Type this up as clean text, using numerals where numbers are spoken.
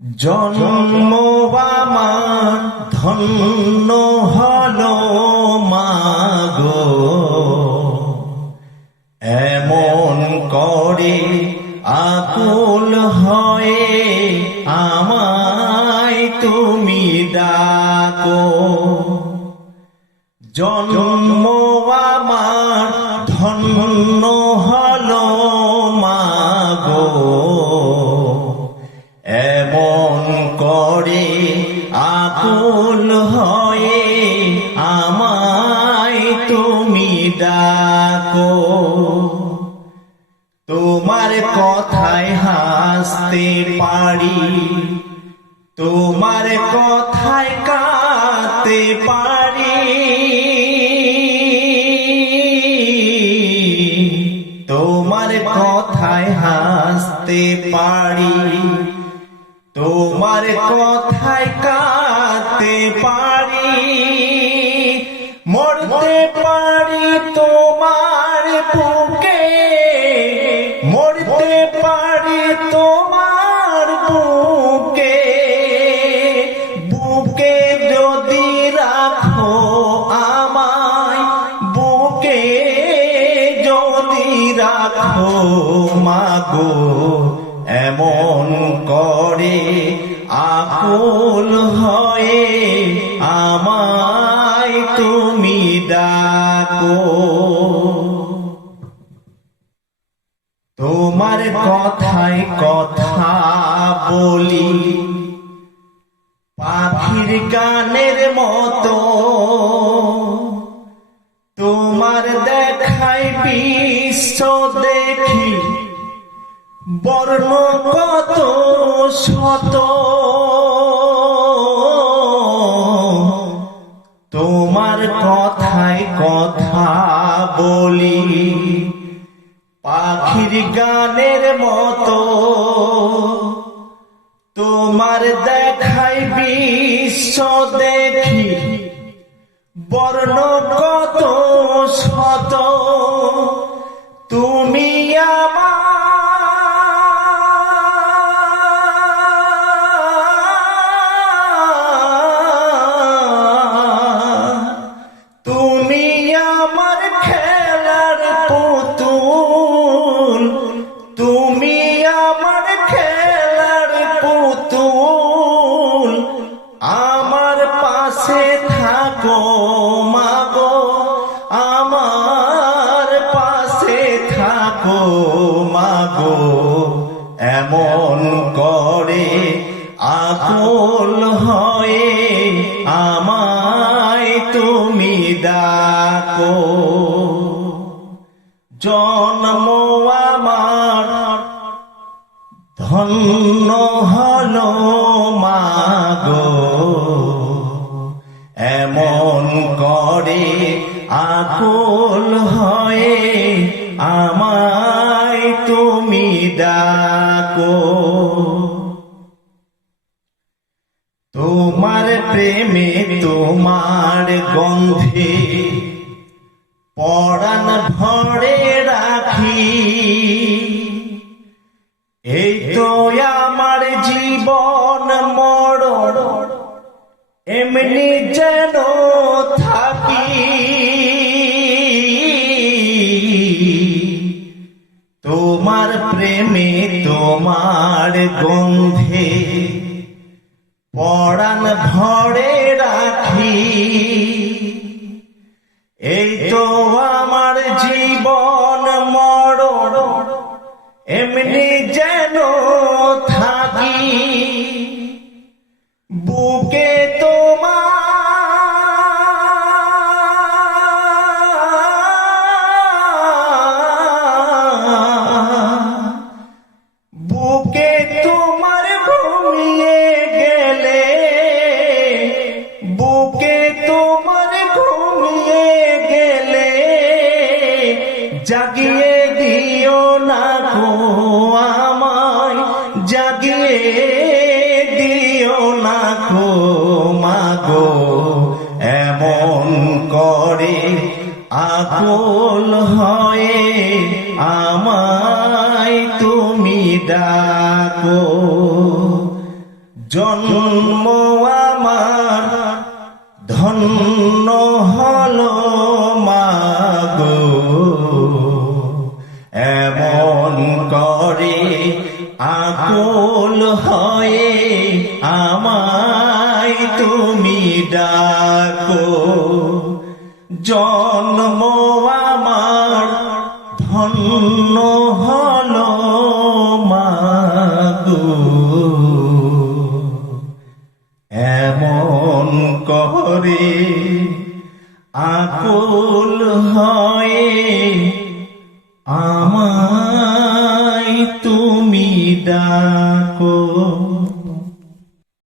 জন্ম আমার ধন্য হলো মাগো, এমন করে আকুল হয়ে আমায় তুমি ডাকো। জন্ম আমার ধন্য হলো মাগো, এমন করে আকুল হয়ে আমায় তুমি ডাকো। তোমার কথায় হাসতে পারি, তোমার কথায় কাঁদতে পারি, তোমার কথায় হাসতে পারি, তোমার কথায় কাঁদতে পারি, মরতে পারি তোমার বুকে, মরতে পারি তোমার বুকে, বুকে যদি রাখো আমায়, বুকে যদি রাখো মাগো, এমন করে আকুল হয়ে আমায় তুমি ডাকো। তোমার কথায় কথা বলি পাখির গানের মতো, তোমার দেখায় বিশ্ব দেখি বর্ণ কত শত, তোমার কথায় কথা বলি পাখির গানের মতো, তোমার দেখায় বিশ্ব দেখি বর্ণ কত শত, তুমি আমার খেলার পুতুল, তুমি আমার খেলার পুতুল, আমার পাশে থাকো মাগো, আমার পাশে থাকো মাগো, এমন করে আকুল হয়ে আমায় তুমি ডাকো। জন্ম আমার ধন্য হলো মাগো, এমন করে আকুল হয়ে আমায় তুমি ডাকো। তোমার প্রেমে তোমার গন্ধে পরাণ ভরে রাখি, এই তো আমার জীবন মরণ এমনি যেন থাকি, তোমার প্রেমে তোমার গন্ধে পরাণ ভরে রাখি, এই তো আমার জীবন মরণ এমনি যেন থাকি, বুকে তোমার বুকে তোমার ঘুমিয়ে গেলে, বুকে তোমার ঘুমিয়ে গেলে জাগিয়ে দিও না গো আমায়, জাগিয়ে দিও না গো মাগো, এমন করে আকুল হয়ে আমায় তুমি ডাকো। জন্ম আমার ধন্য হলো মাগো, এমন করে আকুল হয়ে আমায় তুমি ডাকো। জন্ম আমার ধন্য হলো মাগো, এমন করে আকুল হয়ে আমায় তুমি ডাকো।